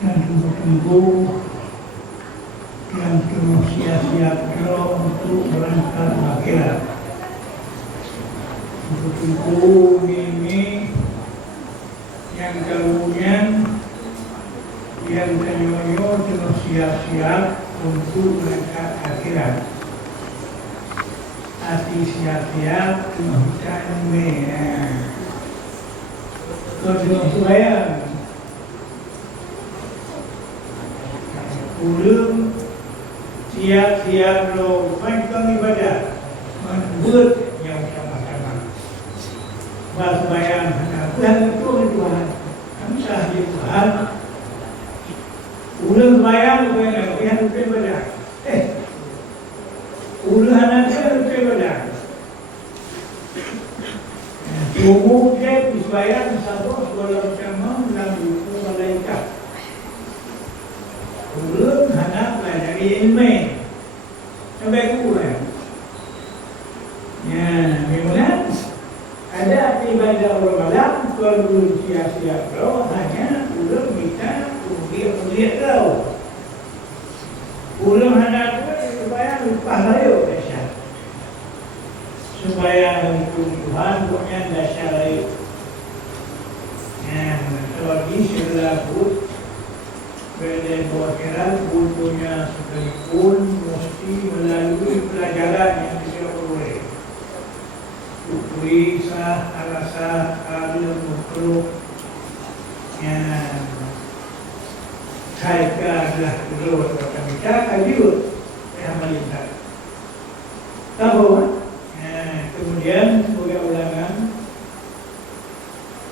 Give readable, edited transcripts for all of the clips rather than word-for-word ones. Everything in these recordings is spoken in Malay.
dan tunggu-tunggu yang penuh siap-siapnya untuk berangkat akhirat. Tunggu-tunggu ini yang kemudian yang kenyonyo penuh siap-siap untuk berangkat akhirat. Hati siap-siap penuh ikan Kedua supaya ulum siap-siap lo macam ibadah membuat yang sama-sama bersembahyang Tuhan itu Tuhan kami sahaja Tuhan ulum sembahyang Tuhan itu ibadah ulum anak itu ibadah umum dia disembahyang satu sekolah bersama dalam buku malaikat ulum anak belajar ilmu sampai kurang. Ya, memang ada ibadah orang malam tuan belum siap-siap roh hanya ulum kita uliat roh. Ulum anak itu supaya lupa layu dasar. Supaya hukum Tuhan punya dasar layu. Ya, kalau di sebelahku pada akhirat butuhnya sekalipun mesti melalui pelajaran yang tidak boleh. Bisa rasa adil makhluk yang saya adalah dulu kata kita kajut yang melihat. Tahu? Kemudian sebagai ulangan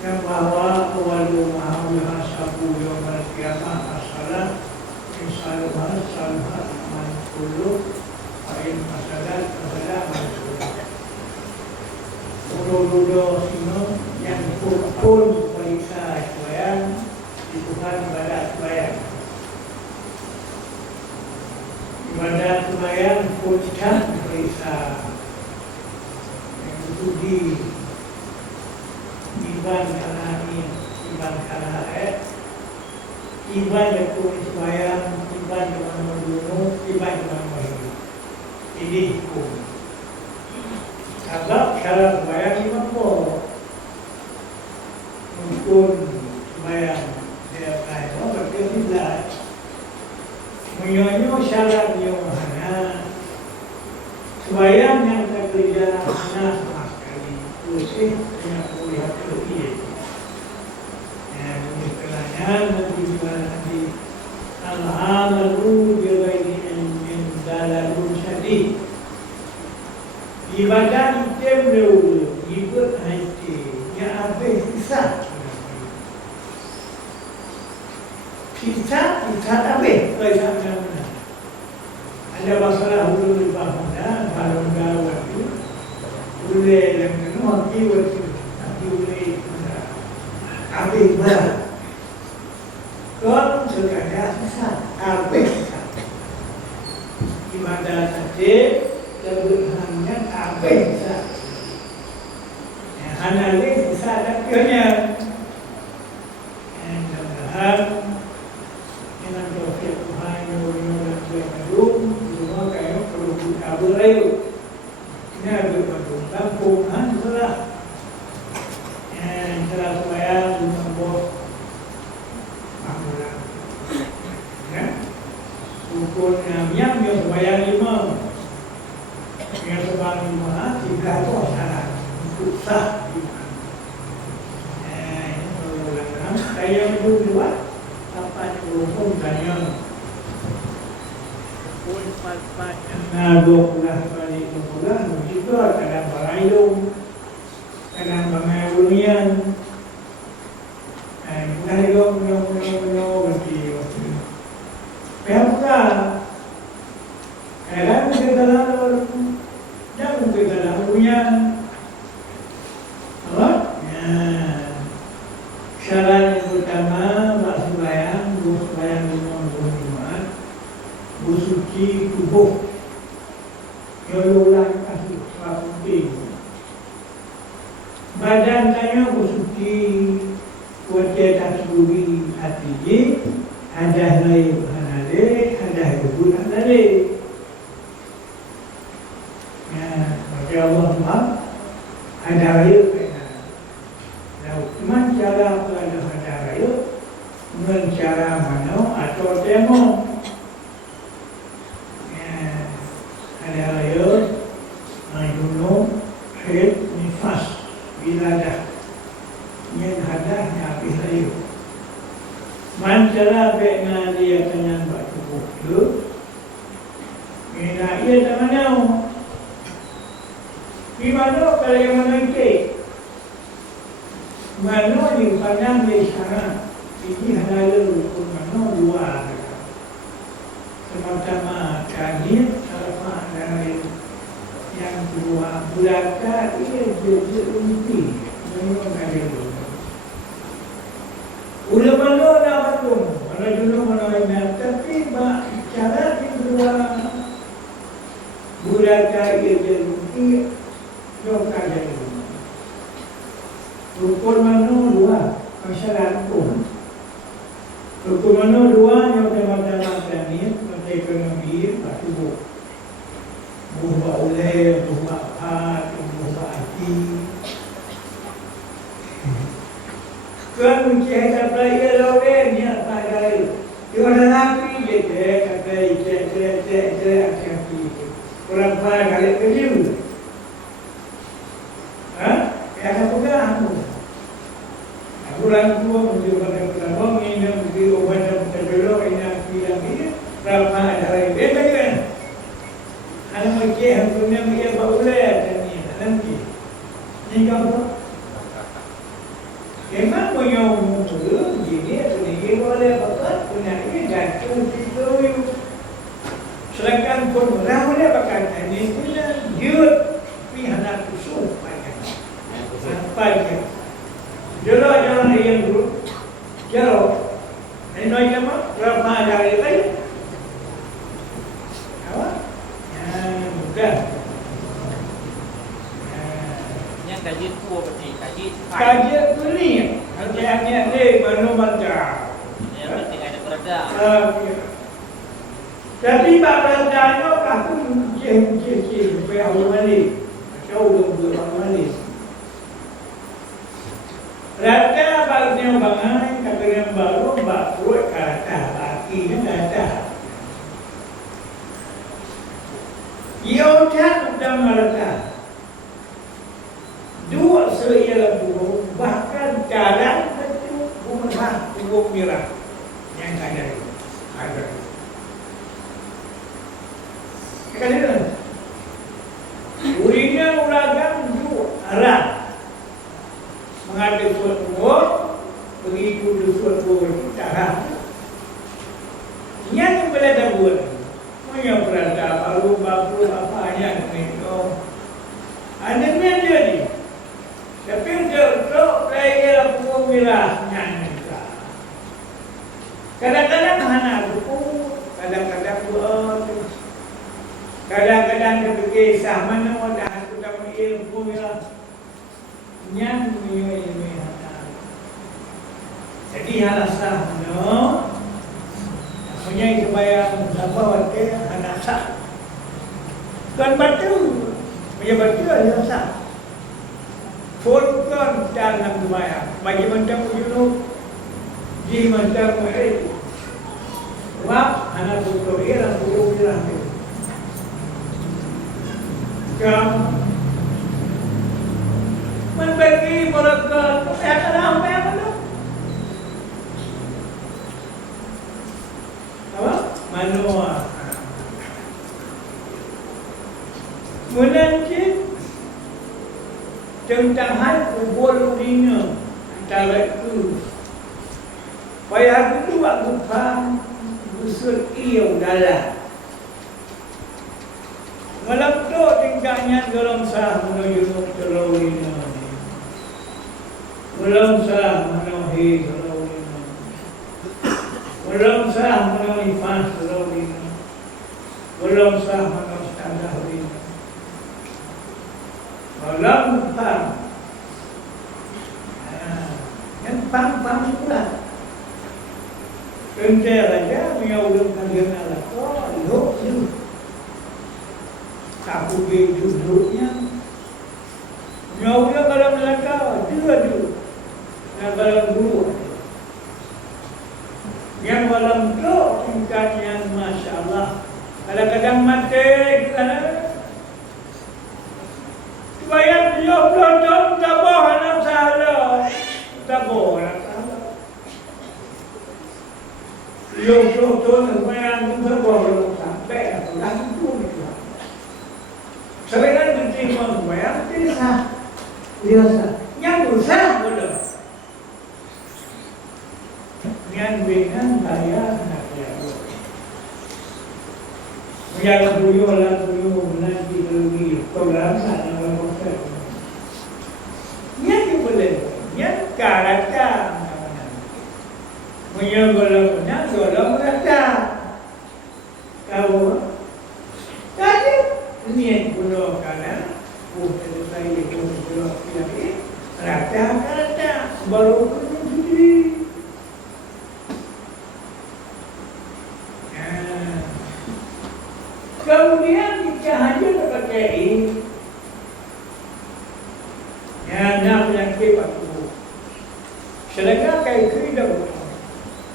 yang bahwa awalu ma'amulha sabu yawmal qiyamah as-salah insaluha saluha man kullu fa'in masalah man kullu sino yang pun periksa sembahyang dibukan ibadah sembahyang pun tidak periksa yang itu Iban karena ini, iban karena iban yang tulis sembahyang, iban yang membunuh, iban yang menghidup. Ini hukum. Sebab cara sembahyang lima puluh. Untuk sembahyang dia kaya, berarti 11. Menyonyo syaratnya mana? Sembahyang yang terkerja mana sama sekali. Terusih dengan kulihat terkini. Yang pertanyaan nanti al-amalu biwaini min dalalun syadid. Ibadah item dulu, ikut hati. Yang habis sisa. Sisa habis. Baiklah mana? Ada masalah hulu di Bawah, kalau gawat itu. Uleh yang menurut waktu uleh habis berat. Kalau sekadar sesat, habis sesat. Ibadah saja keberhannya habis sesat. Hanya sesat dan kira mudah-mudahan dengan taufik Tuhan yang dan berkembang semua kayu perlu kabur layu. Ini ada kampung Salah yang telah supaya membuat bangunan. Ya, ukurnya yang supaya 5, yang sebang 5, 3 itu salah untuk sah. Saya itu dua, apa hukum tanya? Nah, 12 kali 12 juga kadang berayung, kadang bangayunian. Kadang juga berarti. Pihaknya, kadang kita lalu, jangan kita lalunya. Apa? Syarat yang pertama, sembahyang 5 bersuci tubuh. Yang kasih penting. Badan tanya bersuci wajah tasburi hati Hadah layu hanale, hadah gubun hanale. Maka Allah maaf, hadah layu kena. Cuma cara pada hadah layu, dengan cara mana atau temo. Hadah layu, mayuno, haid, nifas, biladah. Yang hadahnya habis layu. Mancara bena dia kena buat tubuh tu. Ia tak mana. Di mana kalau yang mana itu? Mana di pandang di sana. Ini halal pun mana luar. Sama-sama kaji, sama dari yang kedua belaka ia jadi umpi. Memang ada dulu. Ulama dah betul, mana dulu mana ini, tapi cara kedua bulaka ia jadi jokan jadi. Rumput mana dua masyarakat pun. Rumput mana dua yang tema-tema ni, macam ekonomi, pasti buah oleh, buah Akar, buah Abati. Kan mencari pelajari orang ni apa ada? Dia ada nabi je, kata cek orang faham kali kerja. Yang apa kamu? Aku lalu menjual pada pelabang ini mesti obat dan terbelah ini bilang ini berapa ada lagi? Bagaimana? Anak macam punya dia boleh dan ni nanti. Ni kau memang punya umur begini atau ni boleh bakat punya ini gantung itu. Sedangkan pun orang boleh bakat ini punya jut pihak usul banyak. Sampai ke jalan yang dulu jalan ini nama berapa hari lagi? Apa? Bukan. Kaji tu apa ni? Kaji tu ni, kajiannya ni mana-mana. Yang penting ada berada. Tapi beradanya aku cek supaya orang balik, jauh orang balik. Berada barunya bangai, kata yang baru perut kata, kakinya kata. Ia sudah merata. Dua ialah burung, bahkan dalam bentuk burung merah yang ada. Kalian uringnya ulagan dua arah mengambil suatu burung, begitu di suatu burung itu darah. Yang berada burung, yang berada baru apa yang itu, adanya jadi. Tapi untuk saya burung merahnya kadang-kadang hana buku, kadang-kadang buat, kadang-kadang kisah mana wadah sudah ilmu merah, yang ilmu hana. Jadi halasah no, punya supaya apa waktu hana sah. Kan batu, punya batu ada sah. Foton dalam dunia, bagi macam ujung, di macam itu, wah anak buku hilang, buku hilang. Kamu membagi mereka, apa nama apa tu? Apa? Manua. Menanti tentang hal kubur dunia antara itu. Payah itu aku faham usul iyo adalah. Malam tu tingkahnya dalam sah menuju terlalu. Belum sah menuhi terlalu. Belum sah menuhi fas terlalu. Belum sah menuhi standar terlalu. Belum faham. Yang faham pula. Kental aja punya ulang kajian Allah kok lu tak boleh duduknya punya ulang dalam belakang dua yang dalam dua yang dalam tu tingkatnya Masya Allah kadang-kadang mati supaya dia belum tabah anak salah tabah anak salah Yo lumayan berbohong sampai pulang itu sebenarnya diterima lumayan biasa yang usah bodoh yang dengan Dayah yang buyur nanti lebih program sana proses yang boleh yang karakter punya golongan mereka kau tadi niat Buloh karena selesai itu Buloh lagi rata baru sendiri. Kemudian jika hanya pakai yang nak kepak tubuh, sedangkan kai tidak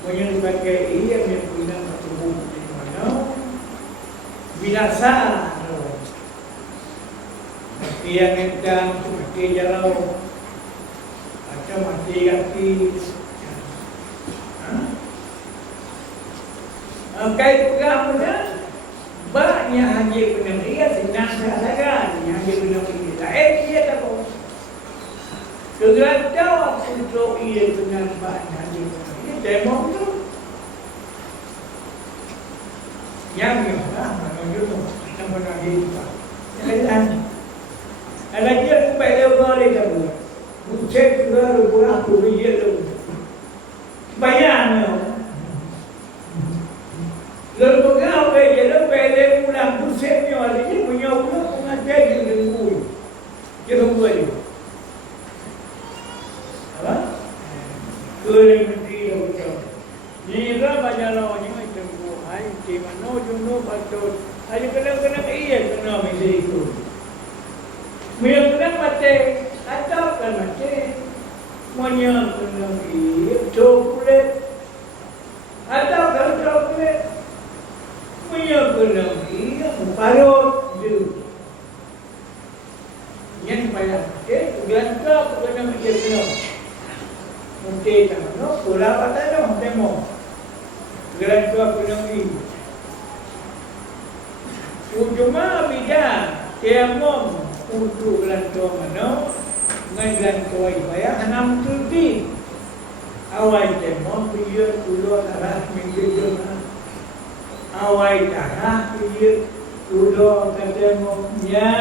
menyebabkan ia punya tubuh di mana binasa mati yang entang mati jarau atau mati aktif kai juga banyak hanya punya ia senang sahaja hanya punya ia dia tak boleh kegerak untuk ia dengan banyak demo tu yang lah menuju kita menuju ada dia supaya boleh kamu bucek juga kurang kuliah tu bayang lalu kau pergi lalu pulang buceknya ada dia punya pulang pengajar dia tunggu dia tunggu aja apa kuliah ni baca lawan ni macam hai di mana juno patut ayo kena iya kena mesti itu mula mati atau kan mati monya kena iya coklat atau kalau coklat monya kena iya parut tu yang payah gelantap kena iya kena mungkin tak no pula patah demo gerak tua penangi ujungnya beda kemom untuk gerak tua mana dengan gerak tua ibaya enam tuti awal kemom biar pulau darah minggu awal darah biar pulau kemom ya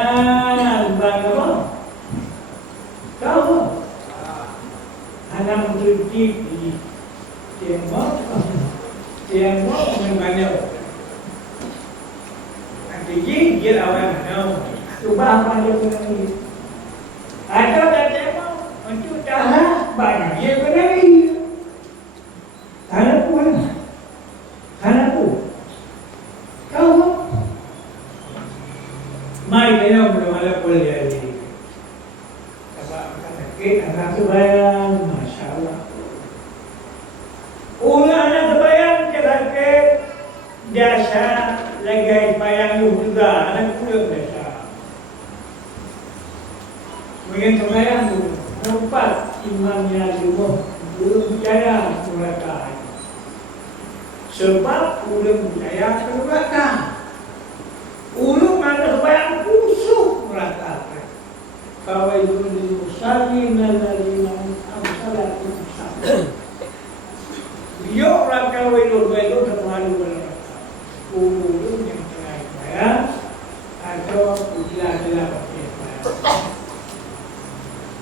bagaimana kau enam tuti kemom yang mau banyak nanti dia awal mana cuba apa dia punya ada tak mau untuk dah banyak dia punya karena pun kau mai kena belum ada boleh lagi apa kata kita anak Supaya Masya Allah anak Supaya biasa lagi payang juga anak kuda biasa mungkin sembahyang tempat imamnya juga belum percaya mereka sebab belum percaya mereka ulung ada sembahyang khusus mereka kalau itu diusali menerima salah dia mereka welu terlalu ulung yang tengah bayar atau ujian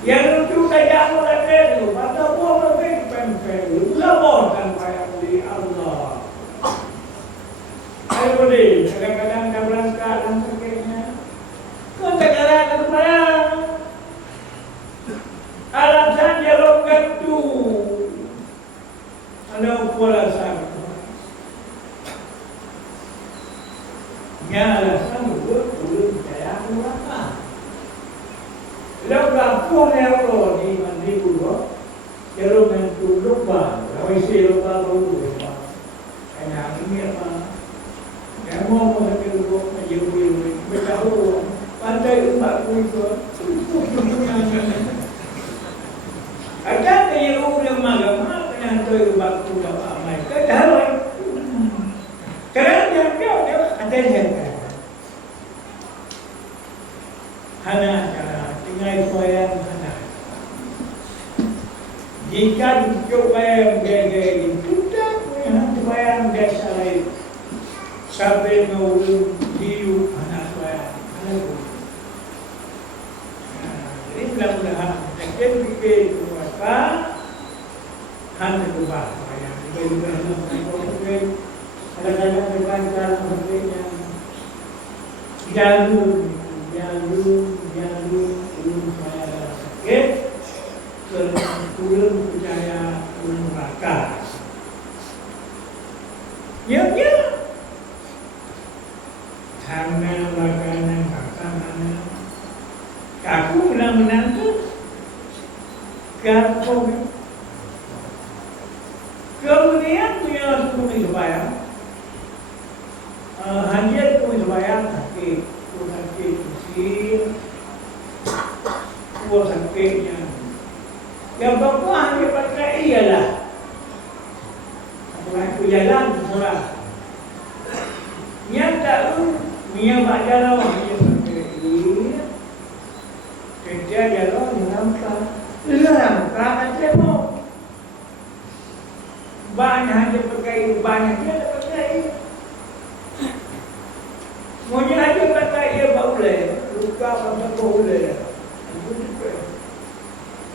yang itu saja mulai itu atau boleh pempel laporkan bayar di Allah ayo boleh kadang-kadang dah berangkat dan sebagainya kau tak ada kebayang alasan Yang alasan belum percaya ulama. Lalu berapa orang di mandi Buloh, kalau mentu lupa, kalau isi lupa baru lupa. Karena ini apa? Yang mau sampai lupa, menjauh-jauh, bertahu, pandai umat itu. Ada yang ulama penyantai umat itu apa? Mereka tahu. Kerana dia ada yang hana tinggal koyan hana. Jika dicoba gaya itu tak punya koyan biasa lain. Sampai ngulung hiu hana koyan hana tu. Jadi mudah-mudahan kita fikir apa hana tu bah koyan. Kita kadang-kadang berpanjang sebenarnya jalur saya sakit turun percaya turun bakar ya karena makanan aku menang tu kemudian punya suku Supaya hanya tu Supaya sakit usia sakitnya yang Babah hanya pakai ialah aku jalan seorang yang tahu dia buat jalan dia sakit kerja jalan nampak Aceh mau banyak hanya pakai banyak dia pakai mungkin aja pakai ia Oleh luka pasal Oleh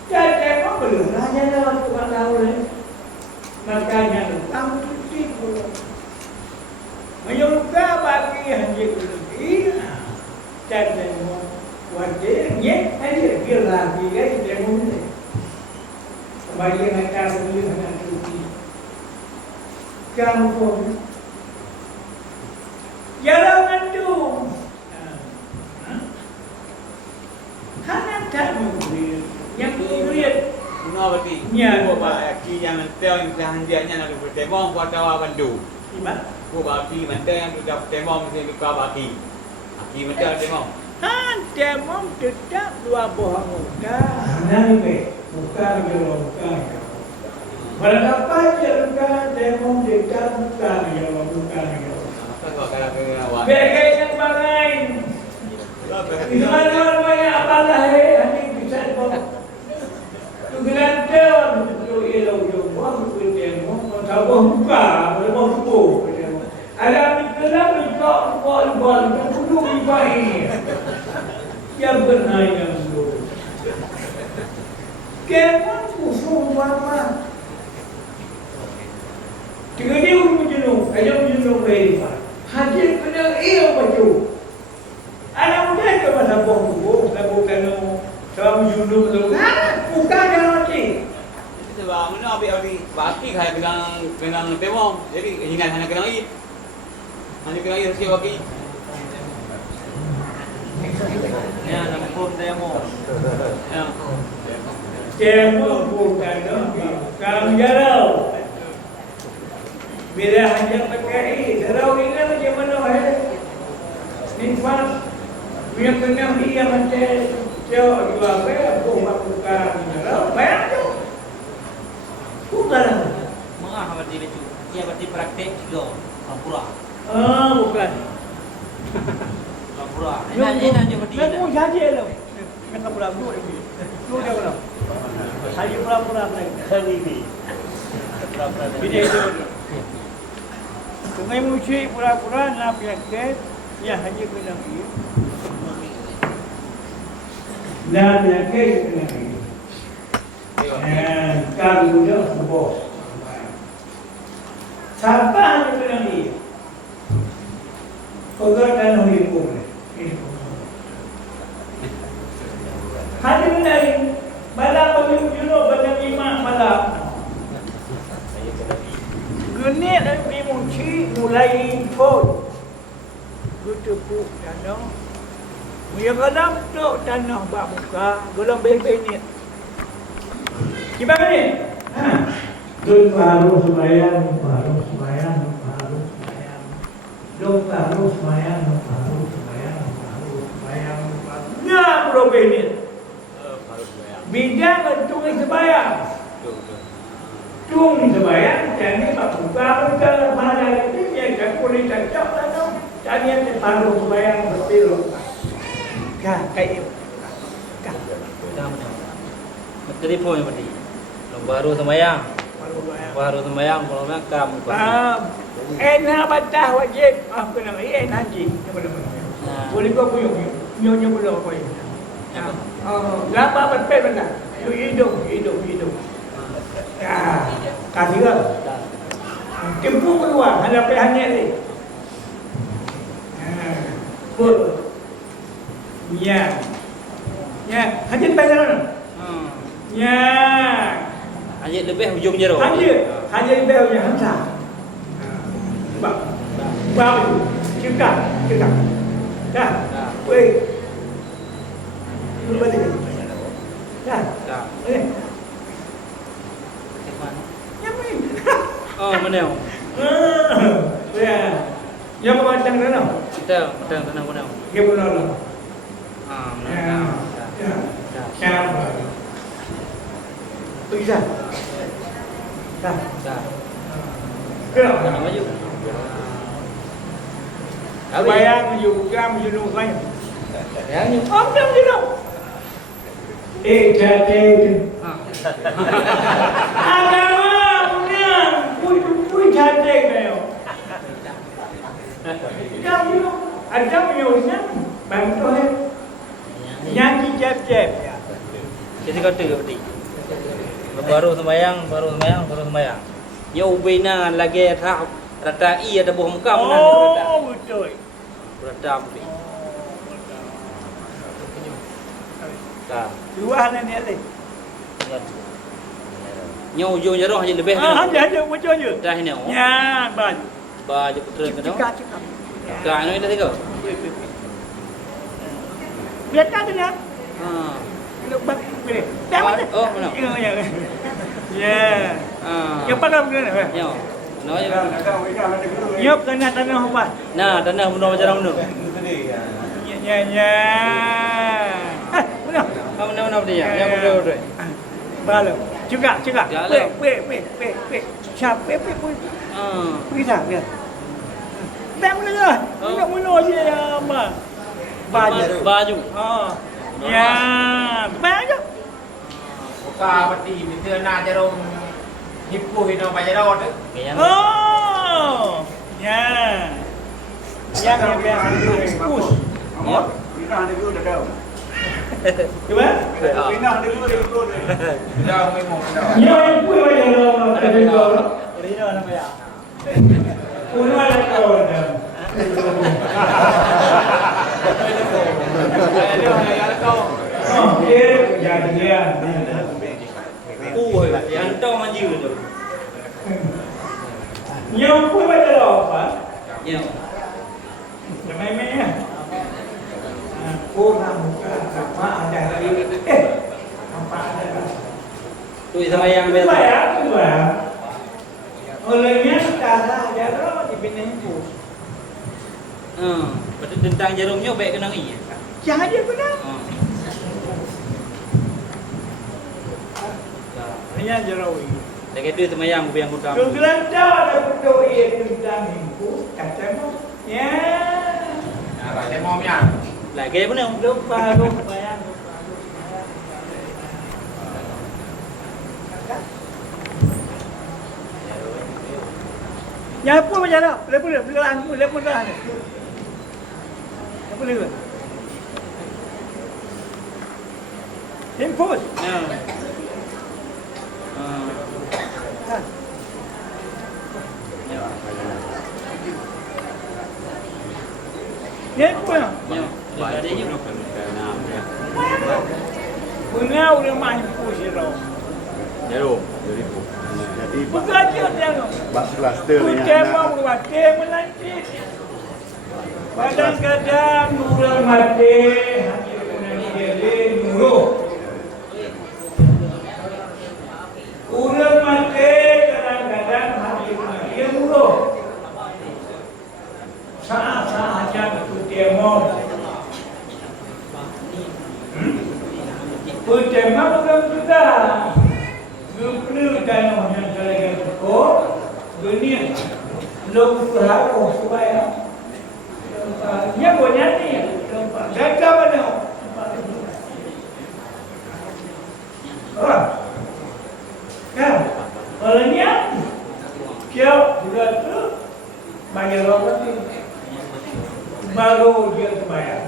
jadi apa belum hanya lewat kepada Oleh makanya kamu cuci pula menyuka bagi hanya lebih jadi wajibnya hanya dia lagi kan dia mungkin kembali mereka sendiri dengan cuci kamu pun jalan itu hanya tak mungkin yang kemudian Abati, buat aki yang mentel yang sehandiannya nak bertemu buat tawa bandu. Buat aki mentel yang sudah bertemu mesti luka aki. Aki mentel bertemu. Demo tetap dua buah muka. Nanti muka muka. Berapa je muka demo tetap muka muka. Biar yang bagai. Di mana banyak apalah hanya bisa tu gelantar tu elok buang tu demo tahu muka mau tu ada mikirlah mikok bol kudu dibai yang benar yang dulu kemon usul mama tiga dia jenuh aja jenuh verify hadir kena baju anak muda ke masa bohong bukan sama jenuh tu bukan yang mati sebab mana abi baki kaya kenang demo jadi ingat hanya kenang ini hanya kenang ini siapa baki Ya, nampun demo. Demo bukan kamu jarau. Bila hanya pakai jarau ini macam mana nifas punya kenang dia macam jauh dua apa bukan jarau bayar tu. Bukan. Mengah Abati itu. Dia Abati praktek juga. Pura. Bukan. Pura. Enak je Abati. Kamu saja lo. Nak pura dulu lagi. Dulu dah lo. Hari pura lagi. Hari ini. Pura. Video itu. Sungai Muci pura nak praktek ya hanya kena pergi. Nak praktek kena pergi. Kalau dia bos. Siapa hanya kena pergi. Kau kan Himpunan. Hanya menarik malam pagi juno baca imam malam. Genit dari Muci mulai pun. tepuk tanah. Yang dalam tok tanah bak muka, golong benih. Gimana ni? Ha. Dun baru sembahyang, baru sembahyang, baru sembahyang. Dun baru sembahyang, baru sembahyang, baru sembahyang. Ya, bro benih. Bidang untuk sembahyang. Chung sembahyang, jadi bak muka mereka mana itu dia kan boleh cakap lah tu. Jadi yang baru sembahyang betul. Kayak Telefon yang tadi. Baru sembahyang. Baru sembahyang kalau makam. Enak batah wajib. Apa nama? Enak haji. Boleh kau puyuh. Nyonya Buloh kau ini. Lapa betul benar. Hidup. Ya, kasih ke? Kempu keluar. Ada pilihannya ni. Put. Ya. Haji bayar mana? Ya. Haji lebih hujung jeruk. Haji lebih hujung hamsa. Bawa cekak. Dah. Wei. Belum balik. Dah. Boleh. Oh, mana? Ya. Yang macam mana? Betul tanah mana? Dia benar lah. Ya. Siapa? Bisa. Dah. Kenapa? Tanah maju. Bayang juga menjenuh saya. Yang ni. Apa menjenuh? Jadi. Agama punya. Pui cantik kau. Ada punya bantu he. Nyanyi jap-jap. Jadi kata ke tadi. Baru sembahyang. Ya ubina lagi ratai ada buah muka mana berada. Oh betul. Berada api. Dah. Luah ni ni. Nyo ujung jarum hanya lebih. Ada betul je. Dah ni. Ya, Baju putera ke tu? Cekak. Kak anu dah tengok. Biar tak dengar. Lepas boleh. Dah mana? Oh, mana? Ya. Yang pakai bagaimana? Nyo. No je. Ya, kena tanah apa? Nah, tanah benda macam mana? Ya. Mana? Mana dia? Yang betul. Balu. Cekak. Pe. Siap, pe. Pergi ya. Dah mana dah? Nak bunuh je apa? Baju. Ya. Baju. Buka Abati minta nak jarum hipuh hino bajarot tu. Oh. Ya. Yang push. Pindah dia dulu dah. Cuba. Pindah dia dulu. Dah memang dah. Ya, yang push aja lo. Ada dua. Rino nama ya. Uno ada kau ada. Ada yang kau. Jadian. Yang tahu manju tu. Yang push aja lo apa? Ya. Namanya. Kurang muka apa ada lagi? Apa ada? Tu sembahyang biasa. Sembahyang. Olehnya cara jarum di Dibentuk. Betul tentang jarumnya baik kena i. Jangan dia benar. Hanya jarum ini. Lagi tu sembahyang biang utama. Kegelan dah ada betul ia tentang minggu. Katamu. Ya. Ada momnya. Lagi mana? Lupa yang. Ya apa macam mana? Boleh pelan ni. Apa boleh? Himpunan. Ya apa? Ada je. Pengau dia main push dia. Jarum. Jadi bukan dia. bas kluster ni. Kita mau buat melanjut. Kadang-kadang orang mati hanya kena dijelin muruh. Orang mati kadang-kadang hanya kena dia muruh. Saat-saatnya bertemong. Bertemong bukan juga. Guna tanah yang terlalu cukup. Guna belum berharuh supaya nya punya ni tempat jaga mana kan kalau ni siap sudah tu bayar berapa baru dia bayar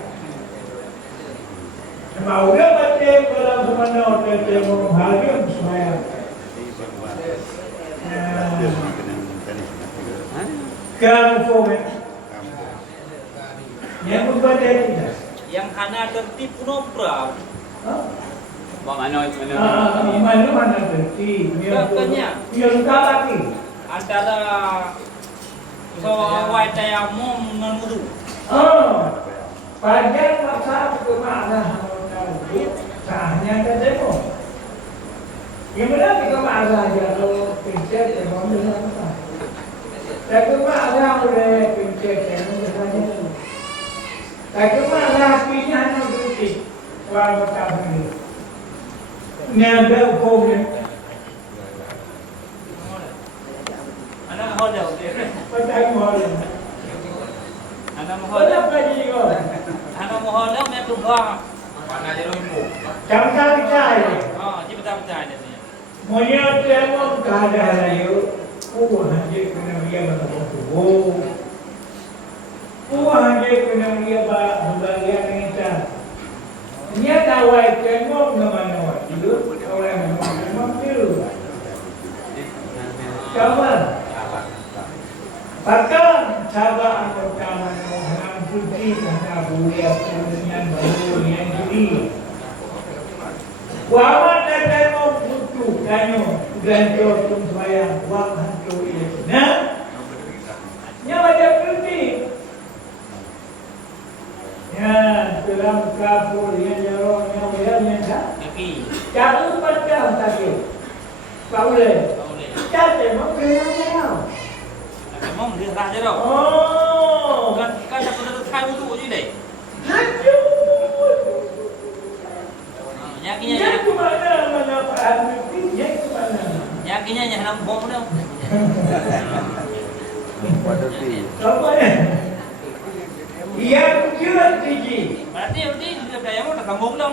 mau dia baca dalam semana dia mau harga supaya kamu yang berbeda tidak. Yang hana tertib puno berapa? Mana Mana tertib? Katanya. Yang Abati. Antara Wadah tayamum dengan wudu. Pada masa kemana sahnya terjadi. Yang mana kita malah kalau pencet tayamum dengan apa? Tapi malah oleh pencet tayamum dengan tapi malah apinya hanya berhenti kalau bertahan ini. Naga hukumnya. Anak HUDA. Pada HUDA. Anak Pada HUDA. apa jadi kau? Anak HUDA mereka bang. Mana je Rumput? Jangan percaya. Dia betul percaya dia. Monya temu keadaan ayo. Hanya kena dia bertemu. Hanya kena dia berbahagian kita. Nya tawai temu nama-nama itu orang memang itu. Kawan. Bahkan sahabat pertama orang suci karena buaya punya baru yang jadi. Wamat temu putu kanyo ganjo supaya wak hantu itu. Nah, nya wajib suci. Ya, dalam kapur yang joroknya yang dah. Kaki. Jangan pecah tadi. Oleh. Jadi mau kena. Memang dia rah je tau. Oh. Kan dah pernah terkai wudu je deh. Aduh. Nyakinya Yang ke mana Pak Abati? Yang ke mana? nyakinya hendak bom dah. Apa ya? Yang jual tinggi. Berarti dia tayamum dah sambung dah.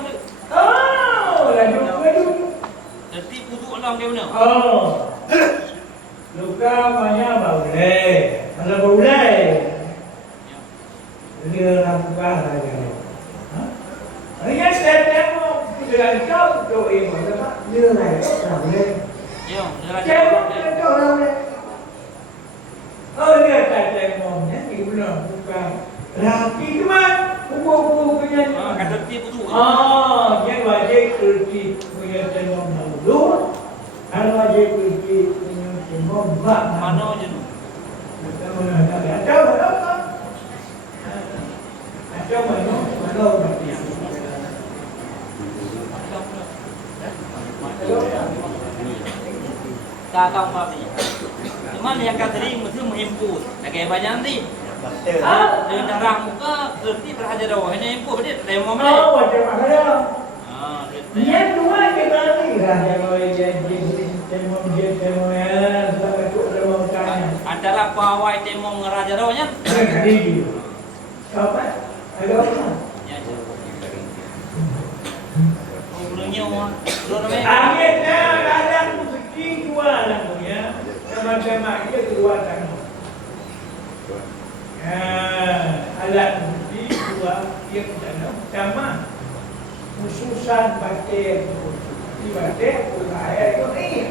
Oh, lalu. Tertib wudu dah dia benar. Oh. Luka banyak boleh. Kalau boleh. Dia lakukan saja. Hanya saya tengok dengan kau tu ibu apa? Dia lakukan boleh. Ya, dia Tengok rajin. dia boleh. Oh dia tak tengoknya ibu nak bukan. Rapi tu mah. Kubu punya. Kan tertib wudu. Dia wajib tertib punya tengok dulu. Kalau wajib tertib punya tengok bak Mana je tu? Ada mana berarti. Tak tahu mati. Cuman yang kateri mesti menghimpun. Nak kaya banyak nanti. Dia darah muka tertib berhajar dah. Ini himpun dia tayamum boleh. Oh, macam mana? Dia Yang dua kita ni lah yang tengok dia tengok ya, sampai tu ada orang tanya. antara pawai temo ngeraja rawanya. Jadi, siapa? Ada apa? Ya. Ulangnya orang. Akhirnya kadang rezeki dua lah ya, sama-sama kita keluar tanah. Alat rezeki dua dia tanah sama. Khususan batik, di batik budaya itu iya.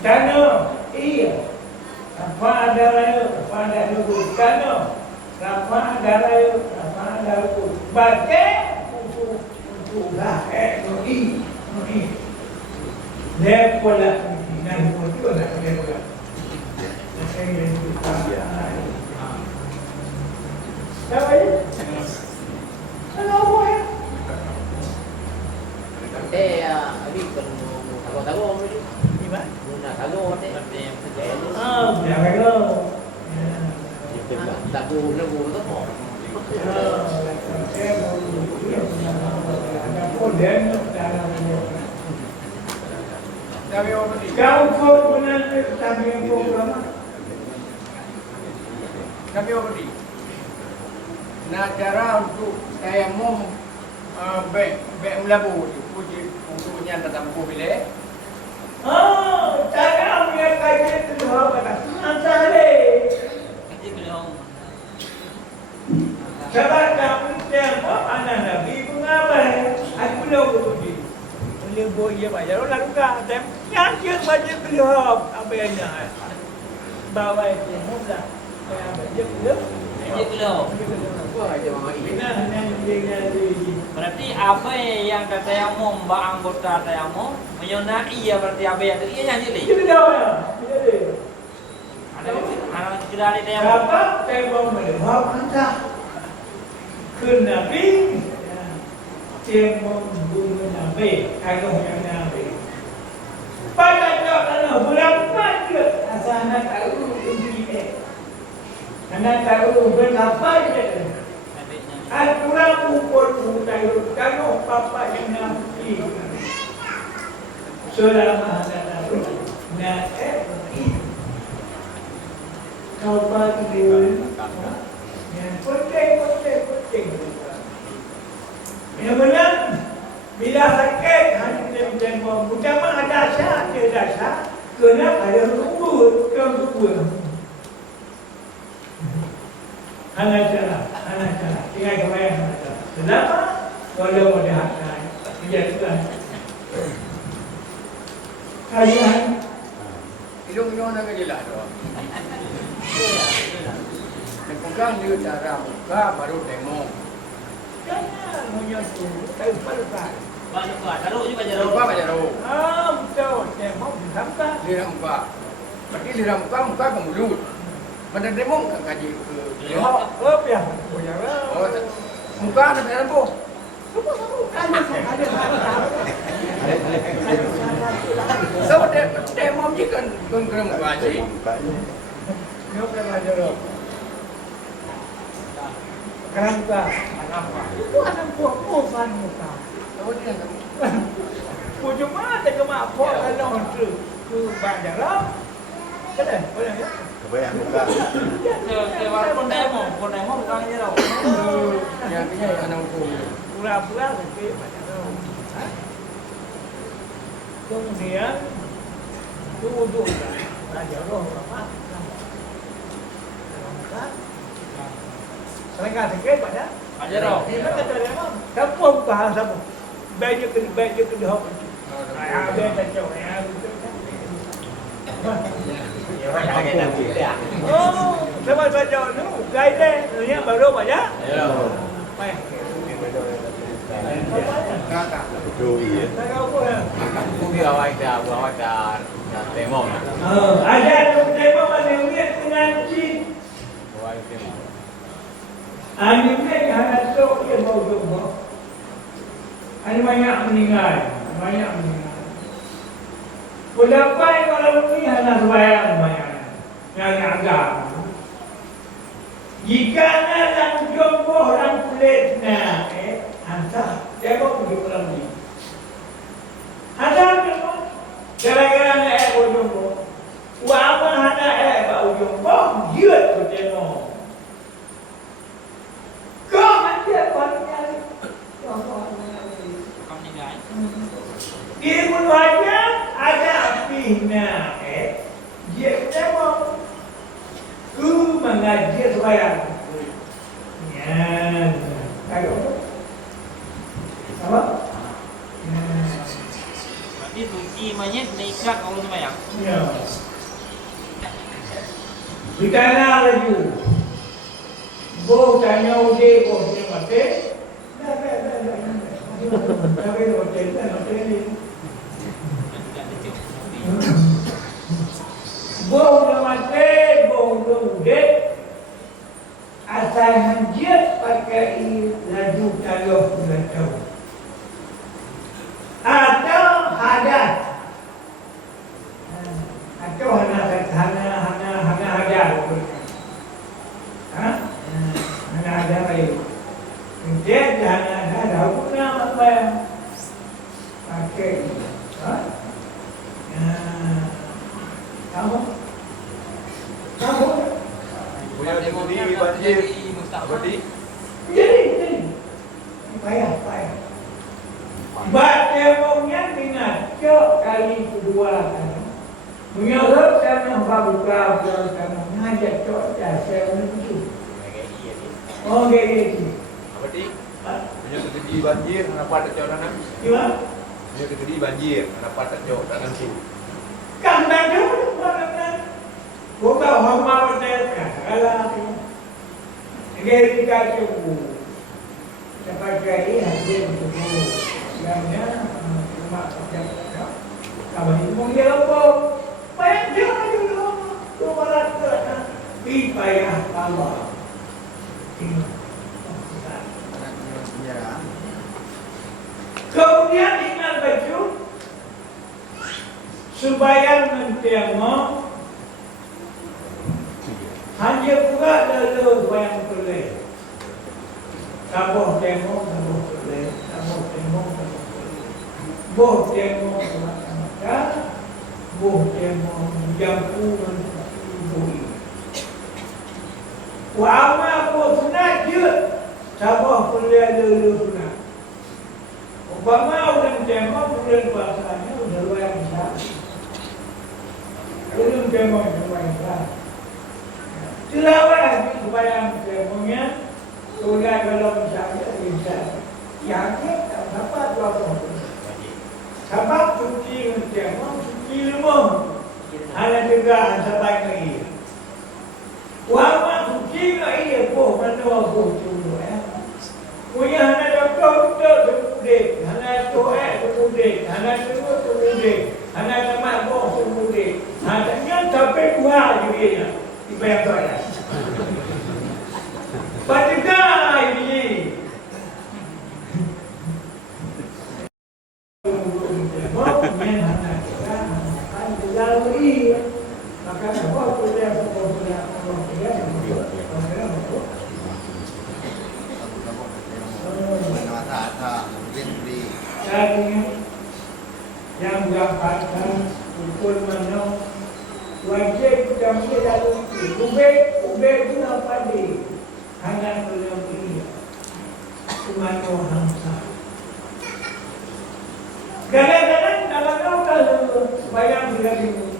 Tanah iya. Apa ada layu, apa ada lugu tanah. Apa ada layu, apa ada lugu batik untuk lahir itu iya. Dia pola dengan itu nak dia pola. Saya yang Jangan lo. Tak guru tu. Saya mau ada koden dalam Kami orang ni. kau benar tapi yang program. Kami orang ni. Nak cara untuk saya mau baik melabu puji untuk yang datang buku bilik. Cara dia kaji tu apa? Antara sebab kamu siapa anak Nabi mengabai aku dah betul. Boleh buat ia baca orang luka tem yang dia baca kelihap apa yang nak bawa itu mudah saya baca kelihap Dia belum. Wah, aja mama ini. Berarti apa yang kata yang mau mbak anggota tayamum menyonai ya berarti apa yang dia yang jadi. kita dah Ada kira ada tayamum. siapa saya mau melihat anda Nabi dia membunuh Nabi kalau yang Nabi pada kalau berapa dia asal anak tahu ini anak tahu berapa dia aturan ukur tahu kalau papa yang Nabi selama ada nak kau bagi dia yang penting. Yang benar, bila sakit hanya tembok. Bukan ada dasar, kena ada rumput, Anak cara. Tinggal kebayang. Kenapa? Kalau ada hak, dijatuhkan. Kalian Hidung-hidung nak jelas tu. Pegang dia cara buka baru tengok. jangan menyatu, tahu pada. Banyak pak, taruh juga jarum. Lupa baca roh. Betul. Tembok disampai. Dia muka. Berarti dia muka ke mulut. Mana demo kan kaji ke. Ya. Punya Oh, muka ada dalam tu. So demo je kan kena muka aje. Kerangka, itu anak buah pohon muka. Oh dia tak. Pujuk mana ke mak buah kalau tu banyak lah. Kan? Boleh ya? Kebayang muka. Ke walaupun demo bukan jarum. Yang punya anak hukum. Pura-pura tapi banyak lah. Kemudian duduk raja roh apa? Selengkap sikit banyak. Jarum. Ini kata dia mah, siapa bukan siapa? Baju ke dia hok. Ayah dia kacau ya. Oh, sama saja tu. Gaya dia, ni baru banyak. Ya. Baik. Kakak. Betul ya. Tak tahu apa. Mungkin awak dah tengok. Ada tu tema mana ni pengaji. Awak tengok. Ani ni hanya sok dia mau jumpa. Ani banyak meninggal. Berapa kalau ni hanya sembahyang yang agak. Jika nak jumpa orang kulit nak, hantar dia kau pergi pulang ni. Hantar dia gara-gara nak jumpa. Apa hendak bau jumpa? Dia tu tengok. Kau hanya pandai. Kamu tinggal. Dia pun wajah ada apinya. Dia tengok. Ku mengaji supaya. Ya. Kalau apa? Berarti kunci mayat naikat orang sembahyang. Ya. Bicara lagi. Bo tanya ude bo dia mati. Dah. Tapi hotel dah hotel ni. Bo dah mati, bo ude. Asal hanjir pakai laju taluh belakang. Atau hadas. Atau hadas terjadi banjir Abati. Jadi payah. Baca maunya dengan cok kali kedua kan. Menyuruh sana buka sana ngajak cok saya itu. Oh gitu. Abati. Hanya terjadi banjir, kenapa tak cok tanam? Gimana? Hanya terjadi banjir, kenapa tak cok tanam tu? Kan baju mana? Bukan hormat mereka. Kalau Gerika cukup. Dapat jadi hasil cukup. Yang cuma kerja. Kalau itu mungkin apa? Banyak jangan dulu. Lumayan kerana payah tambah. Kemudian ingat baju supaya mentemo hanya pula dulu yang boleh. Kamu temo kamu boleh, kamu temo kamu boleh. Boh temo macam-macam, boh temo jampu macam-macam. Wama apa sunat je, sabah boleh dulu sunat. Umpama orang temo bulan puasanya udah luar biasa. Belum temo luar biasa. Tilawah supaya temunya sudah kalau misalnya bisa yakin tak dapat apa-apa. Sebab suci temo suci lemah. Hanya juga sampai lagi. Wama suci lagi boh mana boh dulu punya hanya doktor sebudek, hanya tuai sebudek, hanya semua sebudek, hanya sama boh sebudek. Hanya sampai dua juga. Bayang tu ada. Pastikan ini. Mau mengenai kan jaluri. Maka apa boleh yang mendapatkan ukur mana wajib kami lalu ubek itu apa di hanya belum ini cuma orang sah. Kadang-kadang kalau bayang bila ini,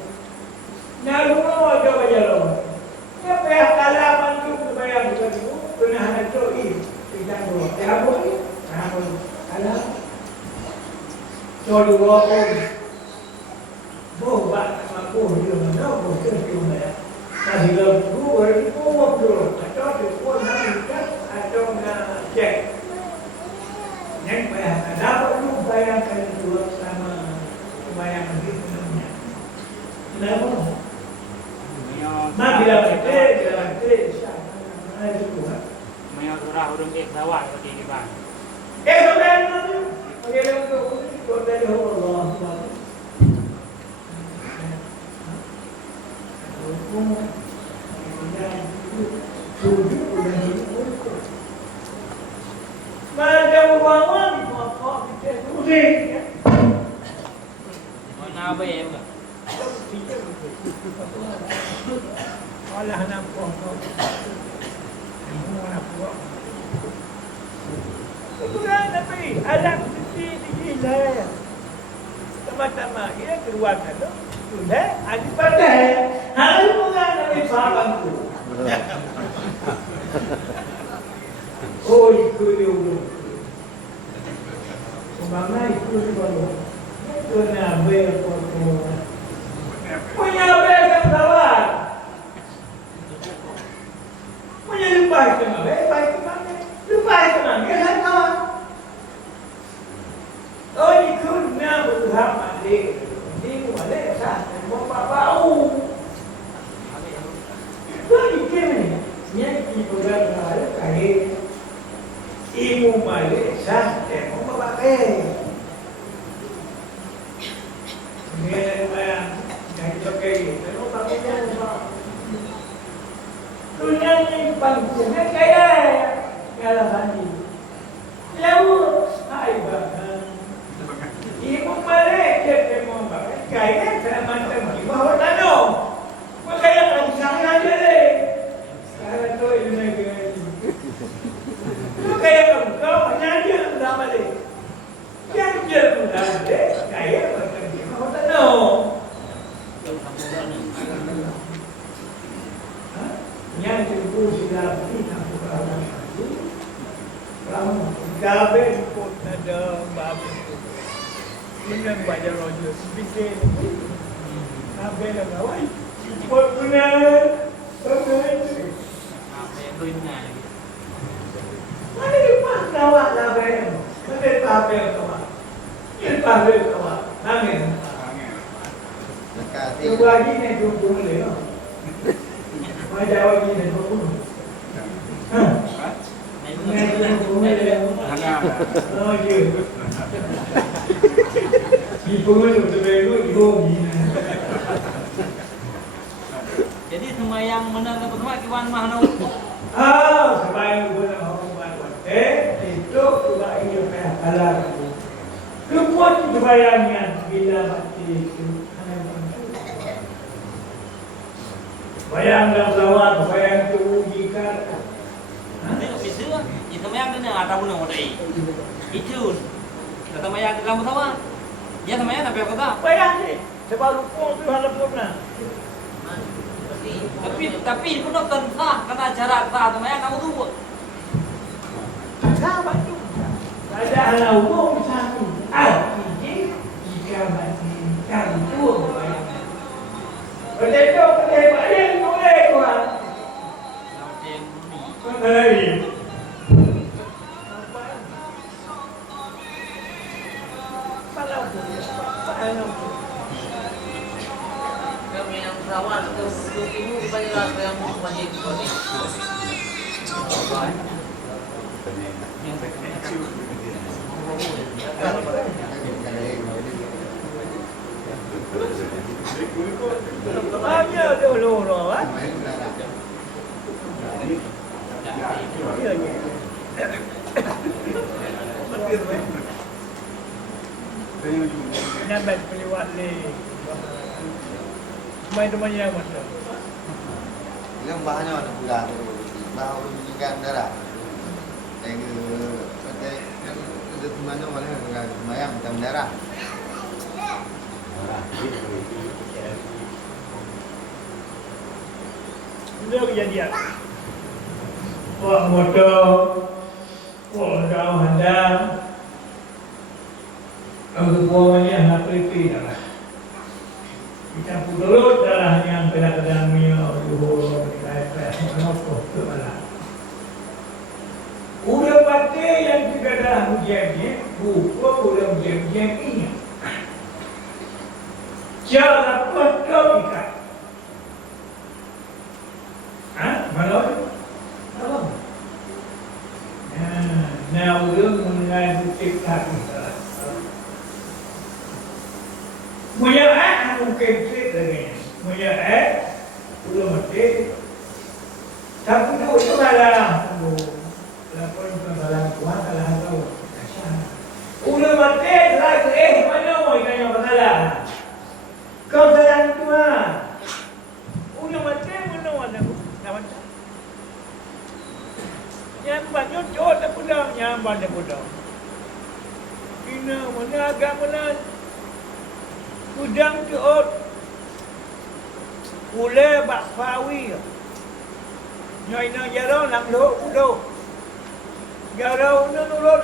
nalu mau coba jalan. Ya pihak kalah mantu bayang bila itu pernah ada coi tidak dua. Apa ini? Kalah. Coi dua boh bak boh dia mana boh kerja mana kasih lagu orang itu boh dulu atau dia pun nak atau nak cek yang bayar dapat lu bayarkan dua sama bayar begitu namanya kenapa? Nak bila kita sama ada juga Maya surah huruf sawat seperti ini bang. Sebenarnya bagi lagu itu dari Allah. Macam uang apa kita sudah Mana apa ya bang? olah nampak nampak bukan tapi alam mesti digila teman-teman dia keluarkan tu sudah ada pandai hari bukan nabi sahabatku oh ikut dulu umpama ikut dulu itu nabi punya bekan tawar punya lupa itu nabi baik mana lupa itu nabi kan tawar oh ikut nabi Tuhan mandi ini boleh sah mau bau bagi kami yang dibuat oleh kami ibu balik sah mau pakai ini yang pakai itu pakai dunia ini bangsa kaya kalah lagi lalu hai bahkan ibu balik dia mau pakai kaya saya mantan di bawah tanah makanya kalau misalnya aja deh kalau tu yang terbuka silam kita berlawan itu. Kalau gabe pun ada babah itu. Menang baca rojo fikir itu. Gabe dah kawan. Pun benar. Mana lepas kawat gabe? Mana gabe kawat? Ini gabe kawat. Nangis. Tunggu lagi ni tunggu boleh. Macam lagi ni tunggu. Oh ya. Ibu tu sebelum ibu ni. Jadi semayang menang ke pertama kiwan mah nau. Semayang pun nak hukuman. Itu juga ia payah kalah. Kemuat semayangnya bila mati itu. Bayang dalam lawat, bayang tu ujikan. Tengok bisa, itu semayang kena ada bunuh tadi. Itu, kita semayang dalam pertama. Dia semayang sampai kata. Bayang ni, sebab lupa tu halap pun lah. Tapi pun nak tentang kena cara sah semayang kamu tu. Sahabat tu. Ada halau umum satu. Ini jika mati kantor bayang. Boleh tu, boleh bayang, boleh kuat. Boleh. Kalau boleh, kalau boleh. Kami yang perawan ke ibu banyak lah yang mau wajib ni. Banyak dulu orang. Nampak pelewat ni. Main-main yang mana? Yang bahannya ada pula tu, bahawa meningkat darah. Yang itu mana mana yang semayang macam darah. Dia kejadian. Wah motor, wah jauh handal. Kalau buahnya nak pergi dah. Kita pulut darah yang kadang-kadang mio dulu kita menopok tu malah. Udah pati yang juga dah ujiannya, udah ujian ini. Jangan potong ikan. Mana? Apa? Nah, udah mengenai bukit kaki. Mulia mungkin lagi. Mulia udah mati. Tapi itu malah, lapor malah kuat malah tu. Udah mati lagi mana mau ikan yang masalah? Kau sedang tua. Udah mati mana mana? Nampak? Nyamban nyocot dah pudam, nyamban dah pudam. Ina mana agak mana? Udang tuot, Oleh bakpawi, nyai na jarau nak lo udo, jarau na nurut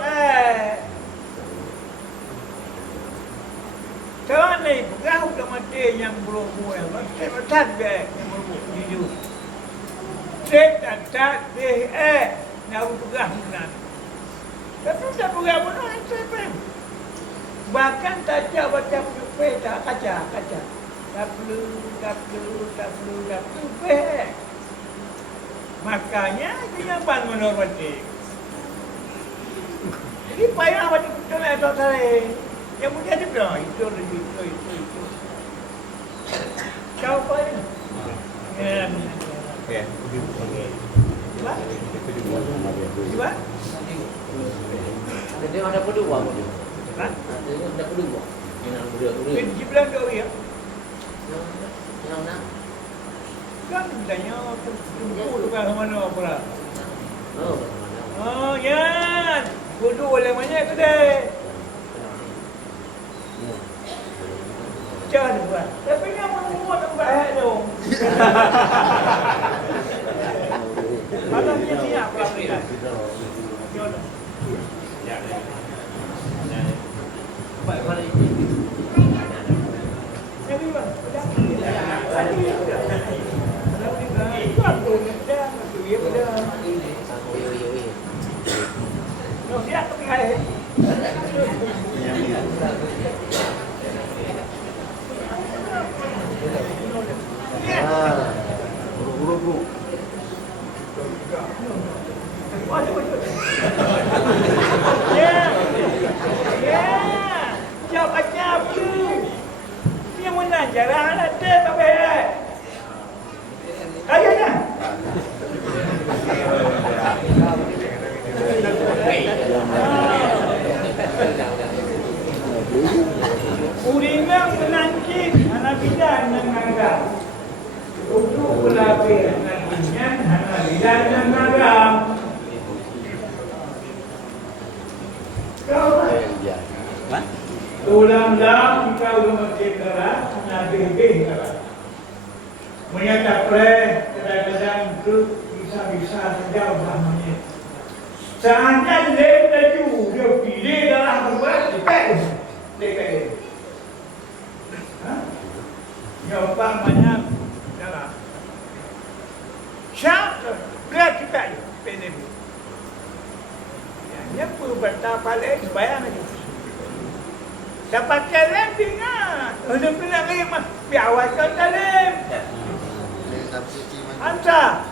Kawan ni pegang udah mati yang berumur, macam macam deh yang berumur hidup. Tak deh nak pegang benar. Tapi tak pegang benar siapa? Bahkan tajak macam tak kaca. Tak perlu makanya dia ban menormati. Jadi payah macam betul atau salah. Yang mulia dia bilang itu. Kau payah. Ya. Cuba. Dia ada kedua. Hah? Ada kedua. Yang kedua. Dia bilang kau ya. Yang nak? Kan bilangnya tu kan mana pula. Oh, ya. Kudu oleh mana tu deh. Jangan buat. Tapi nak buat tak baik dong. Ya. Ya. Jawab macam tu. Yang mana jarang ada Babah. Kayaknya. Uringan menangkis anak bidan dan agam. Untuk berlapis anak bidan, anak bidan dan agam. Kau lah. Ulang-ulang kita udah masjid darah, nabi-nabi darah. Menyata play, kadang-kadang itu bisa-bisa saja utamanya. Seandainya dia laju, dia pilih darah berbuat, dia nyoba banyak darah. Siapa? Dia kita PNB. Yang berbentak balik, bayang aja. Dapat kalem tinggal. Ada pula lagi biawaskan kalem. Anta.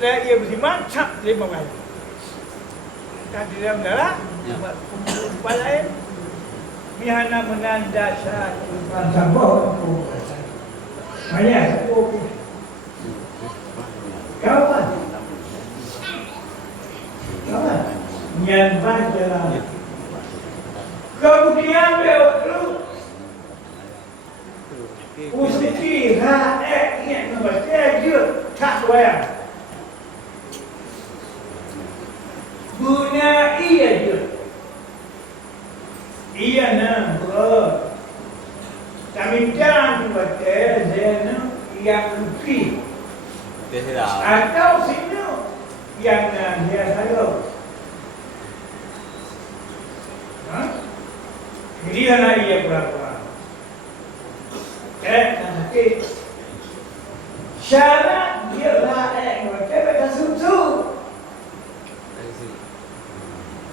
Lah ia beriman cap dia mengaji. Kan di dalam darah kumpul lain. Mihana menanda satu pasabot. Banyak sepuluh. Kawan. Kawan. Nyan baca. Kemudian betul. Usti rakyat yang membaca dia tak bayar. Guna ia je. Ia nak ber. Kami jangan baca zena yang fi. Atau sini yang dia saya. Jadi anak ia berapa? Nanti syarat dia rakyat mereka baca susu.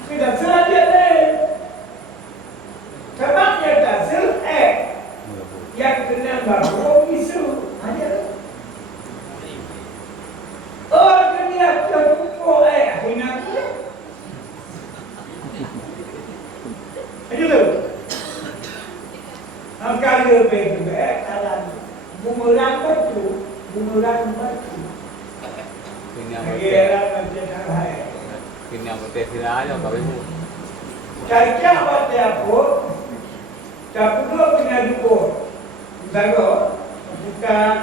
Tidak saja deh. Sebab dia tak yang kena baru isu hanya. Oh kena terkumpul akhirnya. Ayo tu. Angkat dia baik-baik dalam bumerang batu. Kira macam apa? Kena betul sila aja kau ibu. Cakap apa apa? Tak perlu punya dua. Jago, bukan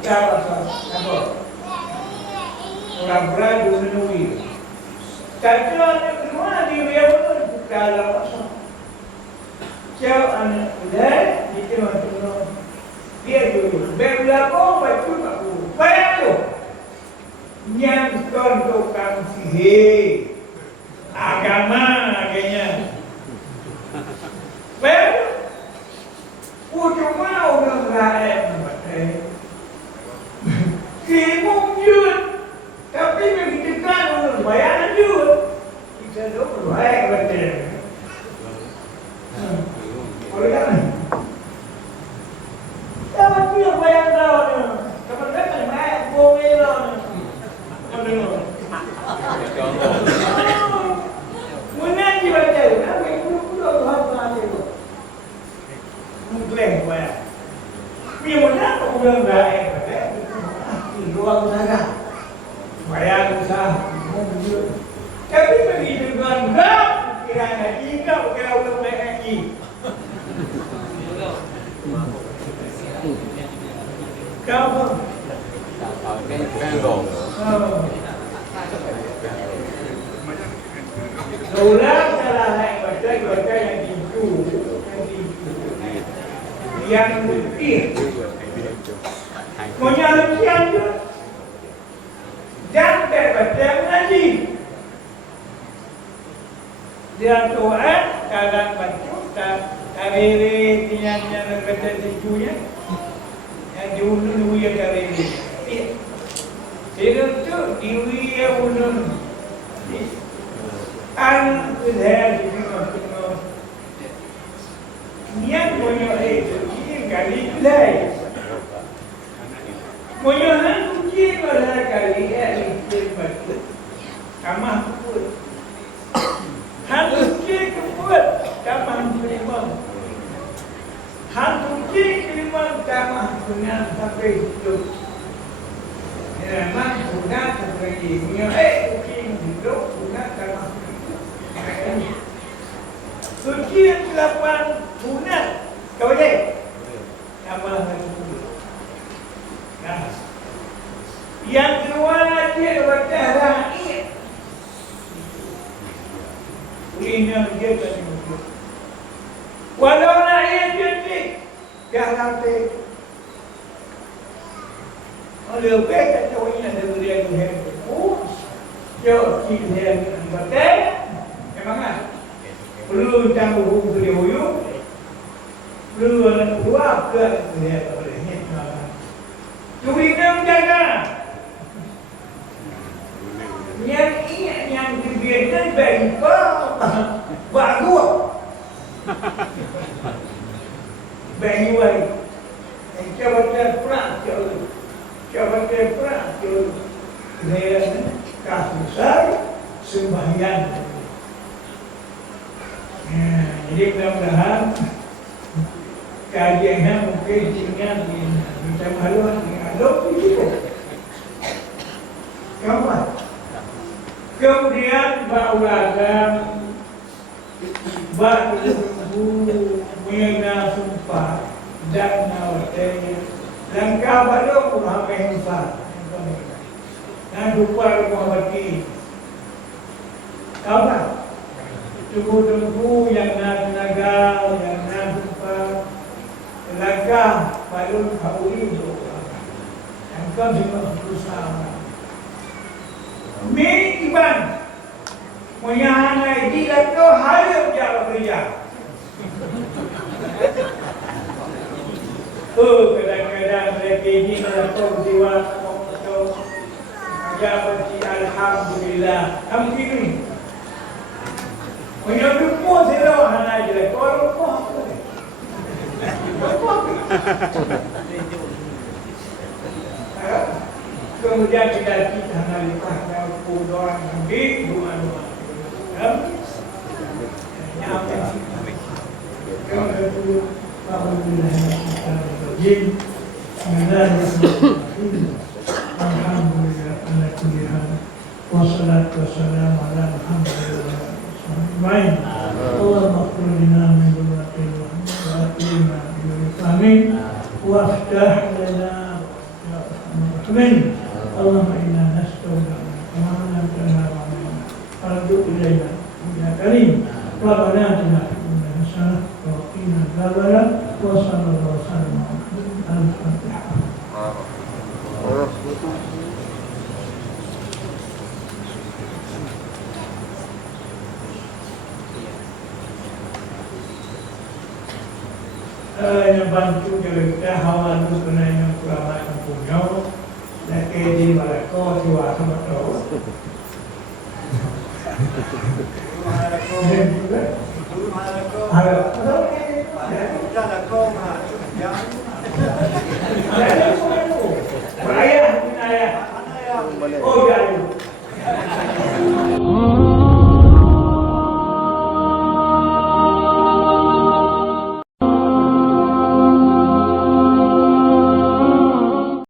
pasal apa? Orang beradu menui. Cakap anak kedua dia pun bukan pasal. Jauh anak Uleh, dia macam dia dulu. Berlaku baju aku, baru yang contohkan sihir agama agaknya. Baru cuma orang lain macam kimung jut, tapi begitu kan orang bayaran jut, kita tu baik betul. Oleh kan? Kalau dia bayar tahu ni, kalau dia kan bayar boleh lah. Mana dia baca? Apa yang pulau Tuhan baca tu? Mungkin bayar. Mana aku bilang bayar? Luar sana. Bayar usaha. Tapi begitu kan, kira-kira ingat kira orang bayar lagi. Kau Ulang salah baca yang itu, yang putih, penyajian tu, jangan baca lagi. Dia Tuhan kadang baca tak kariri yang baca situnya. Dulu dia kali ini. Itu dia ulun. An sudah dimaksud. Dia punya itu ini kali lain. Punya suci barangkali iklim batu kamah kebut. Han suci kebut kamah kelimang. Han suci kelimang kamah dengan sampai hidup. Memang guna sebagai punya suci hidup guna kamah. Suci yang ke-8 guna kau boleh kamah kebut. Nah, yang kedua dia Wadah rakyat. Kuliner dia tak mungkin. Walau rakyat jadi jangan te. Oleh kita tahu ini ada dia yang jauh dia Wadah. Memang ah. Perlu campur beli uyuk. Perlu orang tua ke dia bolehnya. Kuliner jaga. Yang dibiarkan baik bagus. Baik baik. Coba perang dia kasih sembahyang. Jadi mudah-mudahan kajiannya mungkin dengan kita malu ada itu. Kemudian Ulama mengenal sumpah dan nawatnya dan kabar Muhammad Musa dan lupa Abati kabar tunggu yang nagal yang sumpah langkah balun hauli yang kau semua berusaha Iban menyanai tidak tu harap jauh kerja. Kadang-kadang mereka ini melakukan jiwa atau Abati alhamdulillah. Kamu kini menyebut pun saya hanya je. Kalau pun kemudian kita lihat orang ambil dua-dua. Apa sih? Kemudian alhamdulillah ala kulli hal. Wassalatu wassalamu ala Muhammadin baik. Allahumma qul lana min dhurriyyatina wa atina amin. Waftah lana amin. Allahumma inna nas'aluka ma la arju ilayna ya karim rabbana atina fid dunya hasanah wa qina adzabannar wa sallallahu alaihi al-fatihah. Yang bantu kita hawa itu sebenarnya ulama yang punya laki di Malako jiwa sama tahu. Malako